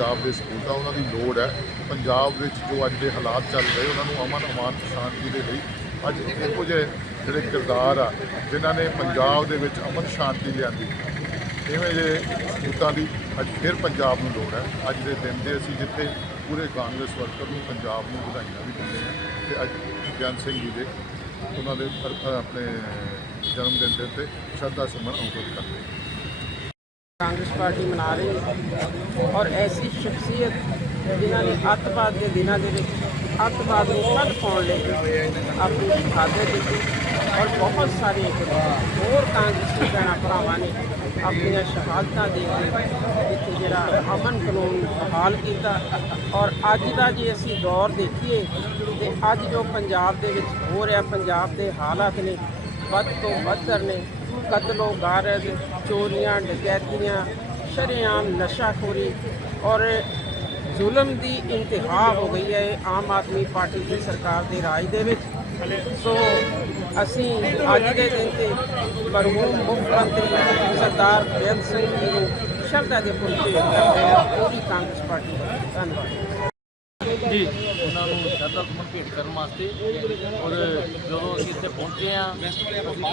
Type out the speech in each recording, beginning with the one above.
ਪੰਜਾਬ ਦੇ ਸਪੂਤ ਆ ਉਹਨਾਂ ਦੀ ਲੋੜ ਹੈ। ਪੰਜਾਬ ਵਿੱਚ ਜੋ ਅੱਜ ਦੇ ਹਾਲਾਤ ਚੱਲ ਰਹੇ, ਉਹਨਾਂ ਨੂੰ ਅਮਨ ਅਮਾਨ ਸ਼ਾਂਤੀ ਦੇ ਲਈ ਅੱਜ ਇਹੋ ਜਿਹੇ ਜਿਹੜੇ ਕਿਰਦਾਰ ਆ, ਜਿਨ੍ਹਾਂ ਨੇ ਪੰਜਾਬ ਦੇ ਵਿੱਚ ਅਮਨ ਸ਼ਾਂਤੀ ਲਿਆਂਦੀ। ਇਵੇਂ ਜੇ ਸਬੂਤਾਂ ਦੀ ਅੱਜ ਫਿਰ ਪੰਜਾਬ ਨੂੰ ਲੋੜ ਹੈ। ਅੱਜ ਦੇ ਦਿਨ ਦੇ ਅਸੀਂ ਜਿੱਥੇ ਪੂਰੇ ਕਾਂਗਰਸ ਵਰਕਰ ਨੂੰ ਪੰਜਾਬ ਨੂੰ ਵਧਾਈਆਂ ਵੀ ਦਿੰਦੇ ਹਾਂ ਤੇ ਅੱਜ ਗਿਆਨ ਸਿੰਘ ਜੀ ਦੇ ਉਹਨਾਂ ਦੇ ਆਪਣੇ ਜਨਮ ਦਿਨ ਦੇ ਉੱਤੇ ਸ਼ਰਧਾ ਸੁਮਨ ਅੰਕਿਤ ਕਰਦੇ ਹਾਂ। ਕਾਂਗਰਸ ਪਾਰਟੀ ਮਨਾ ਰਹੀ ਹੈ। ਔਰ ਐਸੀ ਸ਼ਖਸੀਅਤ ਜਿਨ੍ਹਾਂ ਨੇ ਅੱਤਵਾਦ ਦੇ ਦਿਨਾਂ ਦੇ ਵਿੱਚ ਅੱਤਵਾਦ ਨੂੰ ਕੱਢ ਪਾਉਣ ਲਈ ਆਪਣੀ ਸ਼ਹਾਦਤ ਦਿੱਤੀ ਔਰ ਬਹੁਤ ਸਾਰੇ ਹੋਰ ਕਾਂਗਰਸੀ ਭੈਣਾਂ ਭਰਾਵਾਂ ਨੇ ਆਪਣੀਆਂ ਸ਼ਹਾਦਤਾਂ ਦੇ ਕੇ ਇੱਥੇ ਜਿਹੜਾ ਅਮਨ ਕਾਨੂੰਨ ਬਹਾਲ ਕੀਤਾ। ਔਰ ਅੱਜ ਦਾ ਜੇ ਅਸੀਂ ਦੌਰ ਦੇਖੀਏ ਤੇ ਅੱਜ ਜੋ ਪੰਜਾਬ ਦੇ ਵਿੱਚ ਹੋ ਰਿਹਾ, ਪੰਜਾਬ ਦੇ ਹਾਲਾਤ ਨੇ ਵੱਧ ਤੋਂ ਵੱਧਰ ਨੇ ਕਤਲੋ ਗਾਰਦ ਚੋਰੀਆਂ, ਡਕੈਤੀਆਂ, ਸ਼ਰੇਆਮ ਨਸ਼ਾਖੋਰੀ ਔਰ ਜ਼ੁਲਮ ਦੀ ਇੰਤਹਾ ਹੋ ਗਈ ਹੈ ਆਮ ਆਦਮੀ ਪਾਰਟੀ ਦੀ ਸਰਕਾਰ ਦੇ ਰਾਜ ਦੇ ਵਿੱਚ। ਸੋ ਅਸੀਂ ਅੱਜ ਦੇ ਦਿਨ ਤੇ ਮਰਹੂਮ ਮੁੱਖ ਮੰਤਰੀ ਸਰਦਾਰ ਬੇਅੰਤ ਸਿੰਘ ਜੀ ਨੂੰ ਸ਼ਰਧਾ ਦੇ ਫੁੱਲ ਕਰਦੇ ਹਾਂ। ਪੂਰੀ ਕਾਂਗਰਸ ਪਾਰਟੀ ਦਾ ਧੰਨਵਾਦ। ਜੀ। ਉਹਨਾਂ ਨੂੰ ਸ਼ਰਧਾ ਸੁਮਨ ਭੇਟ ਕਰਨ ਵਾਸਤੇ। ਔਰ ਜਦੋਂ ਅਸੀਂ ਇੱਥੇ ਪਹੁੰਚੇ ਆ ਅਸੀਂ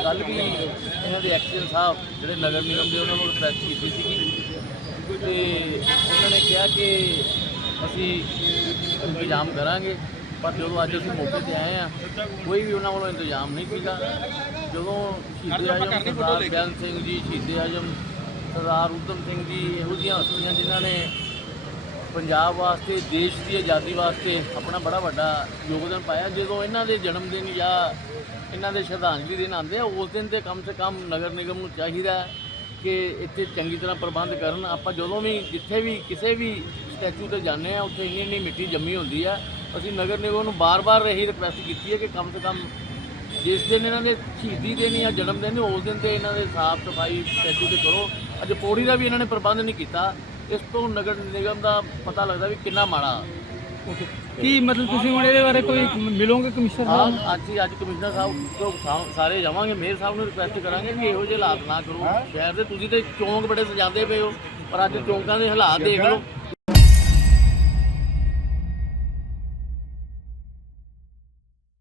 ਕੱਲ ਵੀ ਇਹਨਾਂ ਦੇ ਐਕਸੀਅਨ ਸਾਹਿਬ ਜਿਹੜੇ ਨਗਰ ਨਿਗਮ ਦੇ ਉਹਨਾਂ ਨੂੰ ਰਿਕਵੈਸਟ ਕੀਤੀ ਸੀਗੀ। ਤੇ ਉਹਨਾਂ ਨੇ ਕਿਹਾ ਕਿ ਅਸੀਂ ਇੰਤਜ਼ਾਮ ਕਰਾਂਗੇ ਪਰ ਜਦੋਂ ਅੱਜ ਅਸੀਂ ਮੌਕੇ ਤੇ ਆਏ ਆ ਕੋਈ ਵੀ ਉਹਨਾਂ ਵੱਲੋਂ ਇੰਤਜ਼ਾਮ ਨਹੀਂ ਸੀਗਾ। ਜਦੋਂ ਸ਼ਹੀਦ ਆਜਮ ਸਰਦਾਰ ਬਿਆਨ ਸਿੰਘ ਜੀ ਸ਼ਹੀਦ ਆਜਮ ਸਰਦਾਰ ਊਧਮ ਸਿੰਘ ਜੀ ਇਹੋ ਜਿਹੀਆਂ ਹਸਤੀਆਂ ਜਿਨ੍ਹਾਂ ਨੇ ਪੰਜਾਬ ਵਾਸਤੇ, ਦੇਸ਼ ਦੀ ਆਜ਼ਾਦੀ ਵਾਸਤੇ ਆਪਣਾ ਬੜਾ ਵੱਡਾ ਯੋਗਦਾਨ ਪਾਇਆ। ਜਦੋਂ ਇਹਨਾਂ ਦੇ ਜਨਮ ਦਿਨ ਜਾਂ ਇਹਨਾਂ ਦੇ ਸ਼ਰਧਾਂਜਲੀ ਦਿਨ ਆਉਂਦੇ ਆ, ਉਸ ਦਿਨ ਤੇ ਕਮ ਸੇ ਕਮ ਨਗਰ ਨਿਗਮ ਨੂੰ ਚਾਹੀਦਾ ਕਿ ਇੱਥੇ ਚੰਗੀ ਤਰ੍ਹਾਂ ਪ੍ਰਬੰਧ ਕਰਨ। ਆਪਾਂ ਜਦੋਂ ਵੀ ਜਿੱਥੇ ਵੀ ਕਿਸੇ ਵੀ ਸਟੈਚੂ ਤੇ ਜਾਂਦੇ ਆ, ਉੱਥੇ ਇੰਨੀ ਇੰਨੀ ਮਿੱਟੀ ਜੰਮੀ ਹੁੰਦੀ ਆ। ਅਸੀਂ ਨਗਰ ਨਿਗਮ ਨੂੰ ਬਾਰ-ਬਾਰ ਇਹੀ ਰਿਕੁਐਸਟ ਕੀਤੀ ਹੈ ਕਿ ਕਮ ਸੇ ਕਮ ਜਿਸ ਦਿਨ ਇਹਨਾਂ ਦੇ ਸ਼ਹੀਦੀ ਦਿਨ ਜਾਂ ਜਨਮ ਦਿਨ, ਉਸ ਦਿਨ ਤੇ ਇਹਨਾਂ ਦੇ ਸਾਫ਼ ਸਫ਼ਾਈ ਸਟੈਚੂ ਤੇ ਕਰੋ। ਅੱਜ ਪੌੜੀ ਦਾ ਵੀ ਇਹਨਾਂ ਨੇ ਪ੍ਰਬੰਧ ਨਹੀਂ ਕੀਤਾ। ਇਸ ਤੋਂ ਨਗਰ ਨਿਗਮ ਦਾ ਪਤਾ ਲੱਗਦਾ ਵੀ ਕਿੰਨਾ ਮਾੜਾ। ਕੀ ਮਤਲਬ ਤੁਸੀਂ ਹੁਣ ਇਹਦੇ ਬਾਰੇ ਕੋਈ ਮਿਲੋਗੇ ਕਮਿਸ਼ਨਰ ਸਾਹਿਬ? ਹਾਂ ਅੱਜ ਹੀ ਅੱਜ ਕਮਿਸ਼ਨਰ ਸਾਹਿਬ ਤੋਂ ਸਾ- ਸਾਰੇ ਜਾਵਾਂਗੇ ਮੇਅਰ ਸਾਹਿਬ ਨੂੰ ਰਿਕੁਐਸਟ ਕਰਾਂਗੇ ਕਿ ਇਹੋ ਜਿਹੇ ਹਾਲਾਤ ਨਾ ਕਰੋ। ਸ਼ਹਿਰ ਦੇ ਤੁਸੀਂ ਤੇ ਚੌਂਕ ਬੜੇ ਸਜਾਉਂਦੇ ਪਏ ਹੋ ਪਰ ਅੱਜ ਚੌਂਕਾਂ ਦੇ ਹਾਲਾਤ ਦੇਖ ਲਓ।